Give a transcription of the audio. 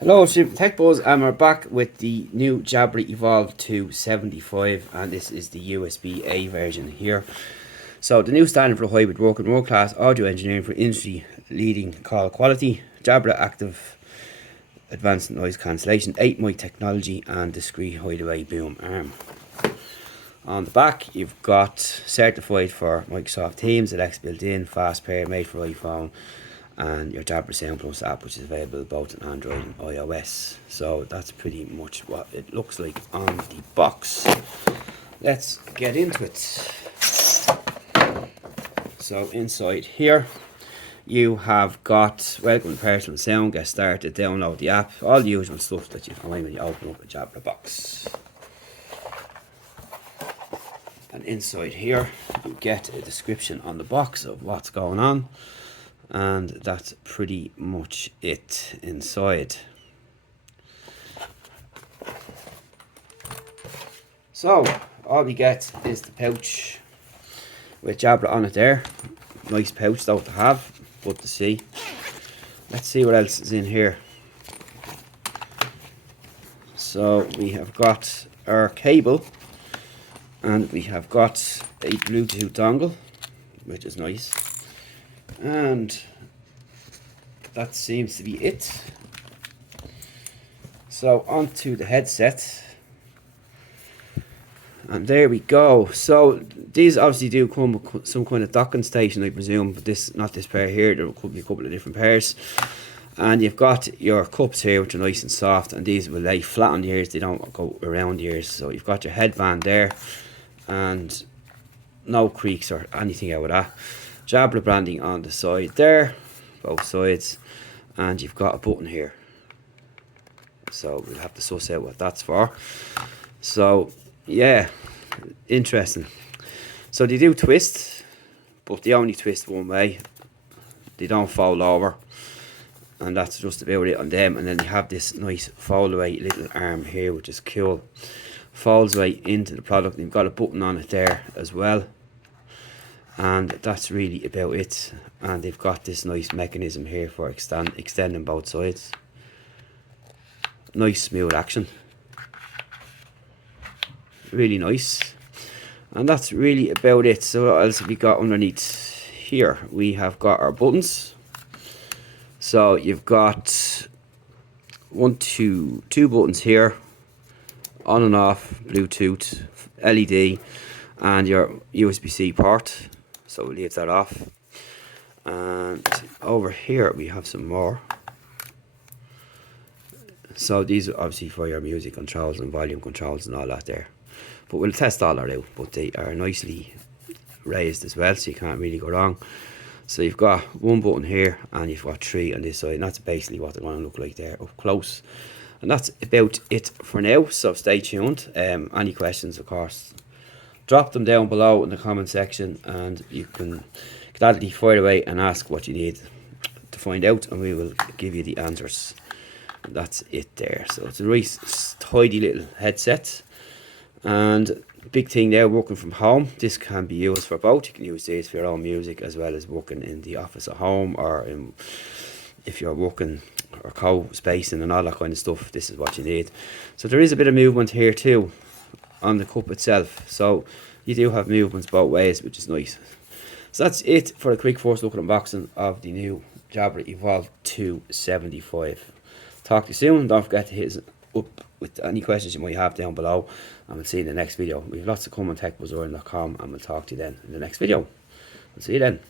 Hello, techbuzz, and we're back with the new Jabra Evolve 275, and this is the USB-A version here. So the new standard for hybrid work and world-class audio engineering for industry-leading call quality, Jabra Active Advanced Noise Cancellation, 8 mic technology, and discrete hideaway boom arm. On the back, you've got certified for Microsoft Teams, Alexa built-in, fast pair made for iPhone, and your Jabra Sound Plus app, which is available both on Android and iOS. So that's pretty much what it looks like on the box. Let's get into it. So inside here you have got welcome to personal sound, get started, download the app, all the usual stuff that you find when you open up a Jabra box. And inside here you get a description on the box of what's going on. And that's pretty much it inside. So all we get is the pouch with Jabra on it there. Nice pouch though to have, good to see. Let's see what else is in here. So we have got our cable, and we have got a Bluetooth dongle, which is nice. And that seems to be it. So onto the headset, and there we go. So these obviously do come with some kind of docking station, I presume, but this, not this pair here, there could be a couple of different pairs. And you've got your cups here, which are nice and soft, and these will lay flat on the ears, they don't go around the ears. So you've got your headband there, and no creaks or anything out of that. Jabra branding on the side there, both sides, and you've got a button here. So we'll have to suss out what that's for. So yeah, interesting. So they do twist, but they only twist one way. They don't fold over, and that's just about it on them. And then you have this nice fold away little arm here, which is cool. Folds right into the product, and you've got a button on it there as well. And that's really about it. And they've got this nice mechanism here for extending both sides. Nice smooth action, really nice. And that's really about it. So what else have we got underneath here? We have got our buttons. So you've got two buttons here, on and off, Bluetooth, LED, and your USB-C port. So we'll leave that off. And over here we have some more. So these are obviously for your music controls and volume controls and all that there. But we'll test all that out. But they are nicely raised as well, so you can't really go wrong. So you've got one button here, and you've got 3 on this side. And that's basically what they're going to look like there up close. And that's about it for now. So stay tuned. Any questions, of course, drop them down below in the comment section, and you can gladly fire away and ask what you need to find out, and we will give you the answers. And that's it there. So it's a nice tidy little headset, and big thing there, working from home. This can be used for both. You can use this for your own music as well as working in the office at home, or if you're working or co-spacing and all that kind of stuff. This is what you need. So there is a bit of movement here too on the cup itself, so you do have movements both ways, which is nice. So that's it for a quick first look at unboxing of the new Jabra Evolve 275. Talk to you soon. Don't forget to hit us up with any questions you might have down below, and we'll see you in the next video. We have lots to come on techbuzz.com, and we'll talk to you then in the next video. We'll see you then.